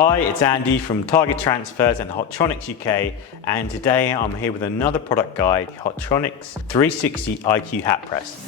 Hi, it's Andy from Target Transfers and Hotronix UK, and today I'm here with another product guide, Hotronix 360 IQ Hat Press.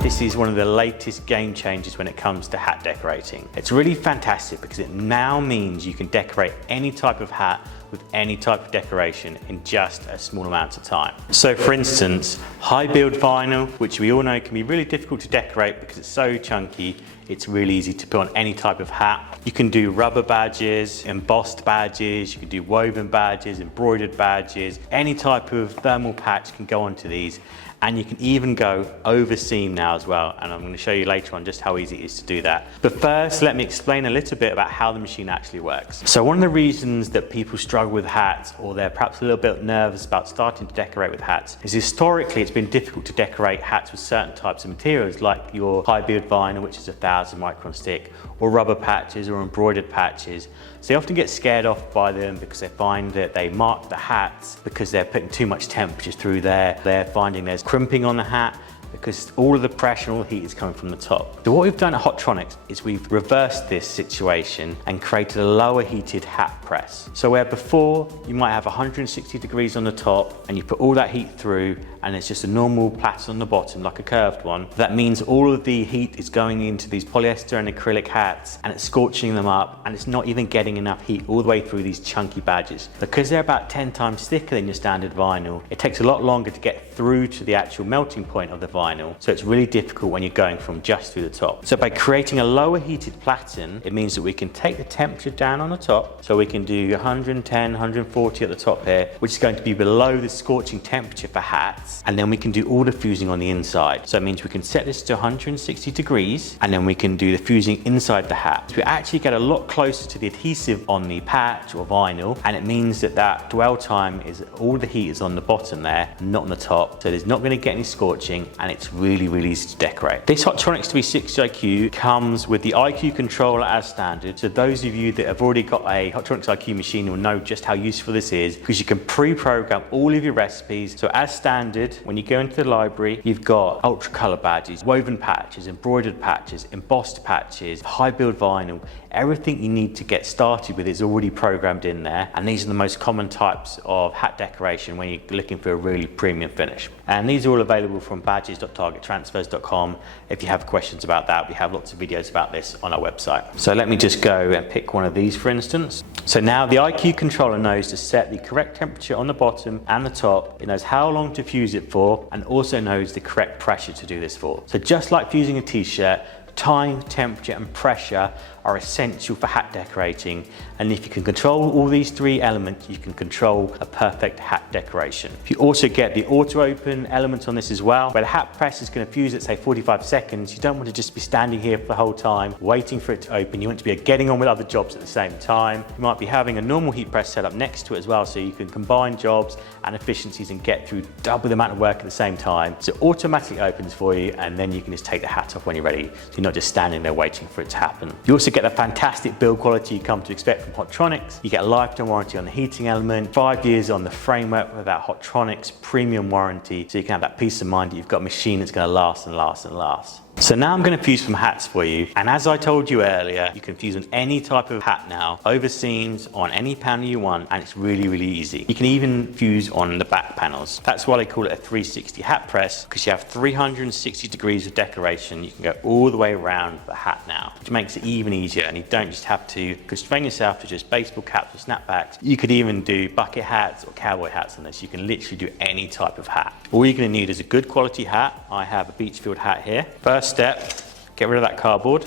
This is one of the latest game changers when it comes to hat decorating. It's really fantastic because it now means you can decorate any type of hat with any type of decoration in just a small amount of time. So for instance, high build vinyl, which we all know can be really difficult to decorate because it's so chunky, it's really easy to put on any type of hat. You can do rubber badges, embossed badges, you can do woven badges, embroidered badges, any type of thermal patch can go onto these. And you can even go over seam now as well, and I'm going to show you later on just how easy it is to do that. But first, let me explain a little bit about how the machine actually works. So one of the reasons that people struggle with hats, or they're perhaps a little bit nervous about starting to decorate with hats, is historically it's been difficult to decorate hats with certain types of materials, like your high build vinyl, which is 1000 micron thick, or rubber patches or embroidered patches. So they often get scared off by them because they find that they mark the hats because they're putting too much temperature through there. They're finding there's crimping on the hat because all of the pressure and all the heat is coming from the top. So what we've done at Hotronix is we've reversed this situation and created a lower heated hat press. So where before you might have 160 degrees on the top and you put all that heat through and it's just a normal plait on the bottom, like a curved one, that means all of the heat is going into these polyester and acrylic hats and it's scorching them up, and it's not even getting enough heat all the way through these chunky badges. Because they're about 10 times thicker than your standard vinyl, it takes a lot longer to get through to the actual melting point of the vinyl, so it's really difficult when you're going from just through the top. So by creating a lower heated platen, it means that we can take the temperature down on the top, so we can do 110, 140 at the top here, which is going to be below the scorching temperature for hats, and then we can do all the fusing on the inside. So it means we can set this to 160 degrees, and then we can do the fusing inside the hat. So we actually get a lot closer to the adhesive on the patch or vinyl, and it means that that dwell time is, all the heat is on the bottom there, not on the top, so there's not going to get any scorching, and it's really easy to decorate. This Hotronix 360 IQ comes with the IQ controller as standard. So those of you that have already got a Hotronix IQ machine will know just how useful this is, because you can pre-program all of your recipes. So as standard, when you go into the library, you've got ultra color badges, woven patches, embroidered patches, embossed patches, high build vinyl. Everything you need to get started with is already programmed in there, and these are the most common types of hat decoration when you're looking for a really premium finish. And these are all available from badges.targettransfers.com. If you have questions about that, we have lots of videos about this on our website. So let me just go and pick one of these, for instance. So now the IQ controller knows to set the correct temperature on the bottom and the top. It knows how long to fuse it for, and also knows the correct pressure to do this for. So just like fusing a t-shirt, time, temperature and pressure are essential for hat decorating, and if you can control all these three elements, you can control a perfect hat decoration. You also get the auto open element on this as well, where the hat press is going to fuse at say 45 seconds. You don't want to just be standing here for the whole time waiting for it to open. You want to be getting on with other jobs at the same time. You might be having a normal heat press set up next to it as well, so you can combine jobs and efficiencies and get through double the amount of work at the same time. So it automatically opens for you, and then you can just take the hat off when you're ready, so you're not just standing there waiting for it to happen. You also get the fantastic build quality you come to expect from Hotronix. You get a lifetime warranty on the heating element, 5 years on the framework with that Hotronix premium warranty, so you can have that peace of mind that you've got a machine that's going to last and last and last. So now I'm going to fuse some hats for you, and as I told you earlier, you can fuse on any type of hat now, over seams, on any panel you want, and it's really easy. You can even fuse on the back panels. That's why they call it a 360 hat press, because you have 360 degrees of decoration. You can go all the way around the hat now, which makes it even easier, and you don't just have to constrain yourself to just baseball caps or snapbacks. You could even do bucket hats or cowboy hats on this. You can literally do any type of hat. All you're going to need is a good quality hat. I have a Beachfield hat here. First step, get rid of that cardboard.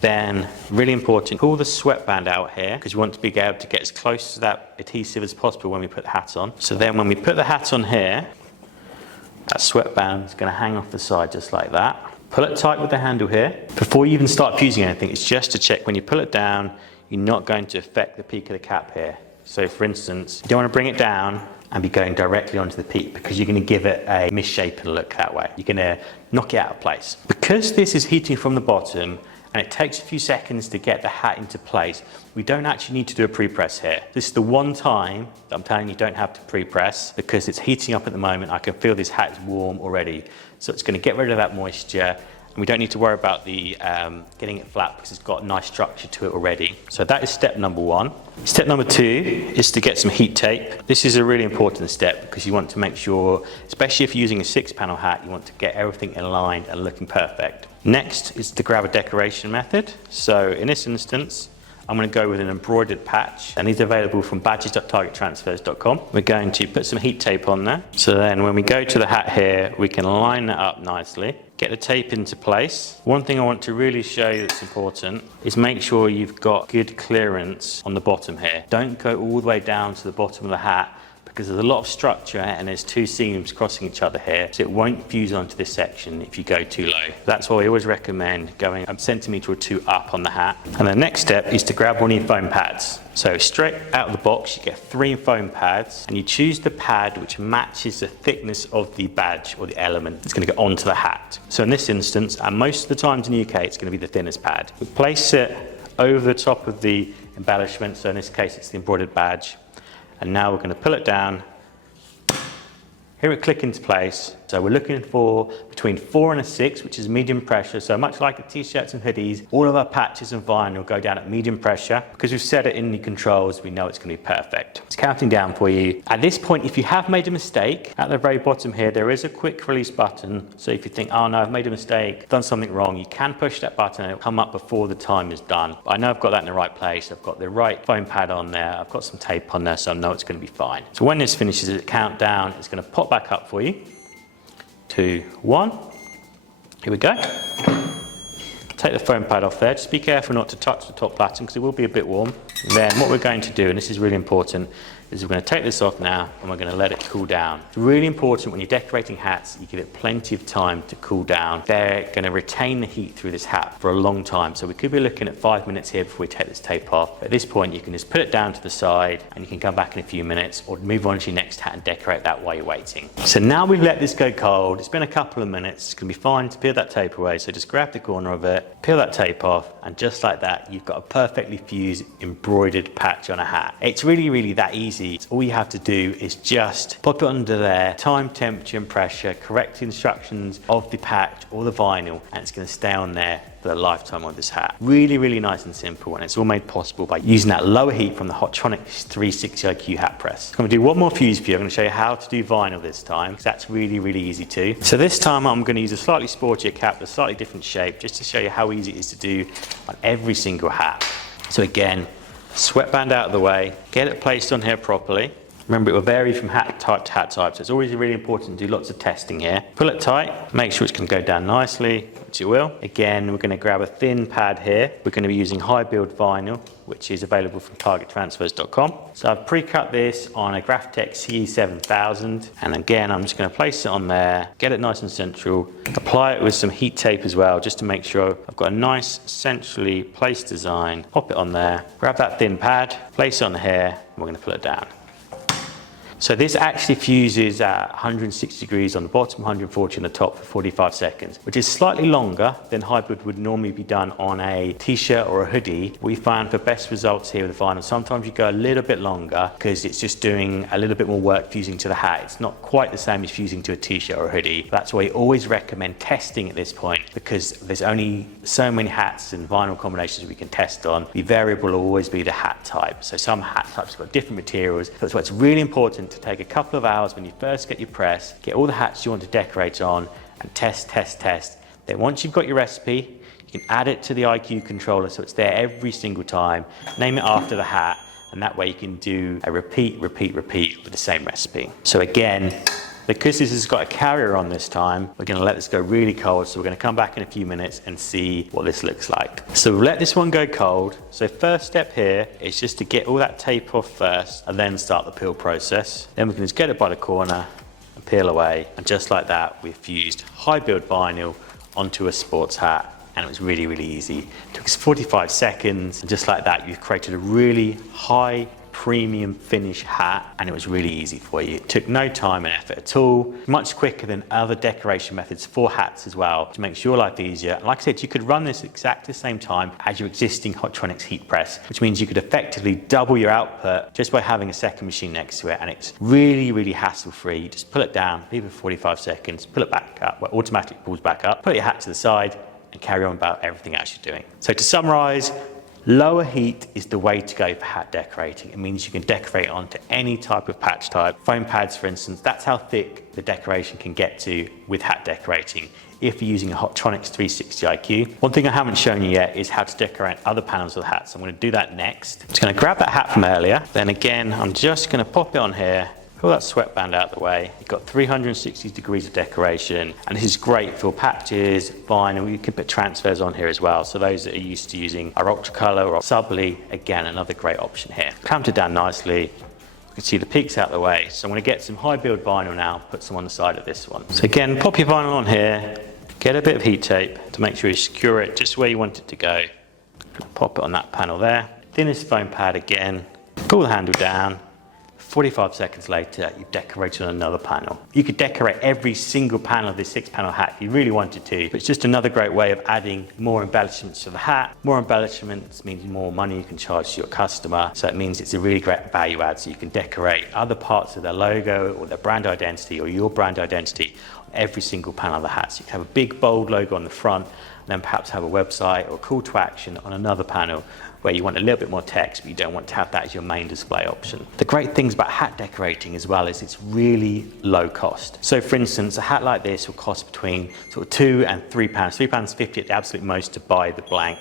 Then, really important, pull the sweatband out here, because you want to be able to get as close to that adhesive as possible when we put the hat on. So then when we put the hat on here, that sweatband is going to hang off the side just like that. Pull it tight with the handle here. Before you even start fusing anything, it's just to check when you pull it down, you're not going to affect the peak of the cap here. So for instance, you don't want to bring it down and be going directly onto the peak, because you're going to give it a misshapen look that way. You're going to knock it out of place. Because this is heating from the bottom and it takes a few seconds to get the hat into place, we don't actually need to do a pre-press here. This is the one time that I'm telling you don't have to pre-press, because it's heating up at the moment. I can feel this hat is warm already. So it's going to get rid of that moisture And we don't need to worry about the getting it flat because it's got a nice structure to it already. So that is step number 1. Step number 2 is to get some heat tape. This is a really important step because you want to make sure, especially if you're using a 6-panel hat, you want to get everything aligned and looking perfect. Next is to grab a decoration method. So in this instance, I'm going to go with an embroidered patch, and these are available from badges.targettransfers.com. We're going to put some heat tape on there. So then when we go to the hat here, we can line that up nicely, get the tape into place. One thing I want to really show you that's important is make sure you've got good clearance on the bottom here. Don't go all the way down to the bottom of the hat, because there's a lot of structure and there's 2 seams crossing each other here, so it won't fuse onto this section if you go too low. That's why I always recommend going a centimetre or 2 up on the hat. And the next step is to grab one of your foam pads. So straight out of the box you get 3 foam pads, and you choose the pad which matches the thickness of the badge or the element that's going to go onto the hat. So in this instance, and most of the times in the UK, it's going to be the thinnest pad. We place it over the top of the embellishment, so in this case it's the embroidered badge. And now we're going to pull it down, hear it click into place. So we're looking for between 4 and a 6, which is medium pressure. So much like the t-shirts and hoodies, all of our patches and vinyl go down at medium pressure. Because we've set it in the controls, we know it's going to be perfect. It's counting down for you. At this point, if you have made a mistake, at the very bottom here, there is a quick release button. So if you think, oh no, I've made a mistake, done something wrong, you can push that button and it'll come up before the time is done. But I know I've got that in the right place. I've got the right foam pad on there. I've got some tape on there, so I know it's going to be fine. So when this finishes, it count down, it's going to pop back up for you. 2, 1. Here we go. Take the foam pad off there. Just be careful not to touch the top platen because it will be a bit warm. And then what we're going to do, and this is really important, is we're going to take this off now and we're going to let it cool down. It's really important when you're decorating hats, you give it plenty of time to cool down. They're going to retain the heat through this hat for a long time. So we could be looking at 5 minutes here before we take this tape off. At this point, you can just put it down to the side and you can come back in a few minutes or move on to your next hat and decorate that while you're waiting. So now we've let this go cold. It's been a couple of minutes. It's going to be fine to peel that tape away. So just grab the corner of it, peel that tape off, and just like that, you've got a perfectly fused embroidered patch on a hat. It's really, really that easy. All you have to do is just pop it under there, time, temperature and pressure, correct the instructions of the patch or the vinyl, and it's going to stay on there for the lifetime of this hat. Really, really nice and simple, and it's all made possible by using that lower heat from the Hotronix 360 IQ hat press. I'm going to do one more fuse for you. I'm going to show you how to do vinyl this time, because that's really, really easy too. So this time I'm going to use a slightly sportier cap with a slightly different shape, just to show you how easy it is to do on every single hat. So again, sweatband out of the way, get it placed on here properly. Remember, it will vary from hat type to hat type, so it's always really important to do lots of testing here. Pull it tight, make sure it's going to go down nicely, which it will. Again, we're going to grab a thin pad here. We're going to be using high build vinyl, which is available from targettransfers.com. So I've pre-cut this on a Graphtec CE7000, and again, I'm just going to place it on there, get it nice and central, apply it with some heat tape as well, just to make sure I've got a nice centrally placed design. Pop it on there, grab that thin pad, place it on here, and we're going to pull it down. So this actually fuses at 160 degrees on the bottom, 140 on the top for 45 seconds, which is slightly longer than hybrid would normally be done on a t-shirt or a hoodie. We found for best results here with the vinyl, sometimes you go a little bit longer because it's just doing a little bit more work fusing to the hat. It's not quite the same as fusing to a t-shirt or a hoodie. That's why we always recommend testing at this point, because there's only so many hats and vinyl combinations we can test on. The variable will always be the hat type. So some hat types have got different materials. That's why it's really important to take a couple of hours when you first get your press, get all the hats you want to decorate on, and test. Then once you've got your recipe, you can add it to the IQ controller so it's there every single time, name it after the hat, and that way you can do a repeat with the same recipe. So again, because this has got a carrier on this time, we're going to let this go really cold, so we're going to come back in a few minutes and see what this looks like. So we'll let this one go cold. So first step here is just to get all that tape off first and then start the peel process. Then we can just get it by the corner and peel away, and just like that we've fused high build vinyl onto a sports hat, and it was really, really easy. It took us 45 seconds, and just like that you've created a really high premium finish hat, and it was really easy for you. It took no time and effort at all, much quicker than other decoration methods for hats as well, which makes your life easier. And like I said, you could run this exactly the same time as your existing Hotronix heat press, which means you could effectively double your output just by having a second machine next to it. And it's really hassle-free. You just pull it down, leave it for 45 seconds, pull it back up, well, automatically pulls back up, put your hat to the side, and carry on about everything else you're doing. So to summarize, lower heat is the way to go for hat decorating. It means you can decorate onto any type of patch type. Foam pads, for instance, that's how thick the decoration can get to with hat decorating if you're using a Hotronix 360 IQ. One thing I haven't shown you yet is how to decorate other panels of the hat, so I'm going to do that next. I'm just going to grab that hat from earlier, then again I'm just going to pop it on here, pull that sweatband out of the way. You've got 360 degrees of decoration, and this is great for patches, vinyl. You can put transfers on here as well. So those that are used to using our Ultracolor or Subly, again, another great option here. Clamped it down nicely. You can see the peaks out of the way. So I'm going to get some high build vinyl now, put some on the side of this one. So again, pop your vinyl on here, get a bit of heat tape to make sure you secure it just where you want it to go. Pop it on that panel there. Thinnest foam pad again, pull the handle down. 45 seconds later, you've decorated on another panel. You could decorate every single panel of this 6-panel hat if you really wanted to, but it's just another great way of adding more embellishments to the hat. More embellishments means more money you can charge to your customer, so it means it's a really great value add, so you can decorate other parts of their logo or their brand identity or your brand identity on every single panel of the hat. So you can have a big bold logo on the front, and then perhaps have a website or a call to action on another panel where you want a little bit more text, but you don't want to have that as your main display option. The great things about hat decorating as well is it's really low cost. So for instance, a hat like this will cost between sort of £2 and £3, £3.50 at the absolute most to buy the blank.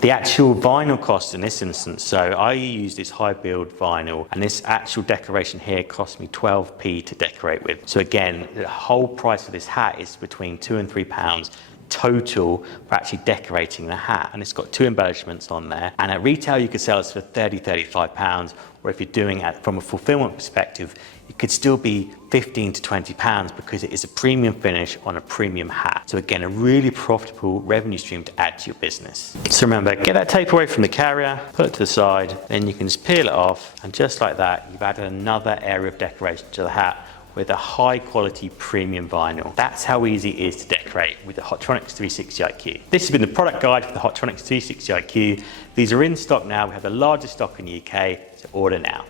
The actual vinyl cost in this instance, so I use this high build vinyl, and this actual decoration here cost me 12p to decorate with. So again, the whole price of this hat is between £2 and £3 total for actually decorating the hat, and it's got 2 embellishments on there, and at retail you could sell this for £30–35, or if you're doing it from a fulfillment perspective, it could still be £15 to £20 because it is a premium finish on a premium hat. So again, a really profitable revenue stream to add to your business. So remember, get that tape away from the carrier, put it to the side, then you can just peel it off, and just like that, you've added another area of decoration to the hat with a high quality premium vinyl. That's how easy it is to decorate with the Hotronix 360 IQ. This has been the product guide for the Hotronix 360 IQ. These are in stock now. We have the largest stock in the UK, so order now.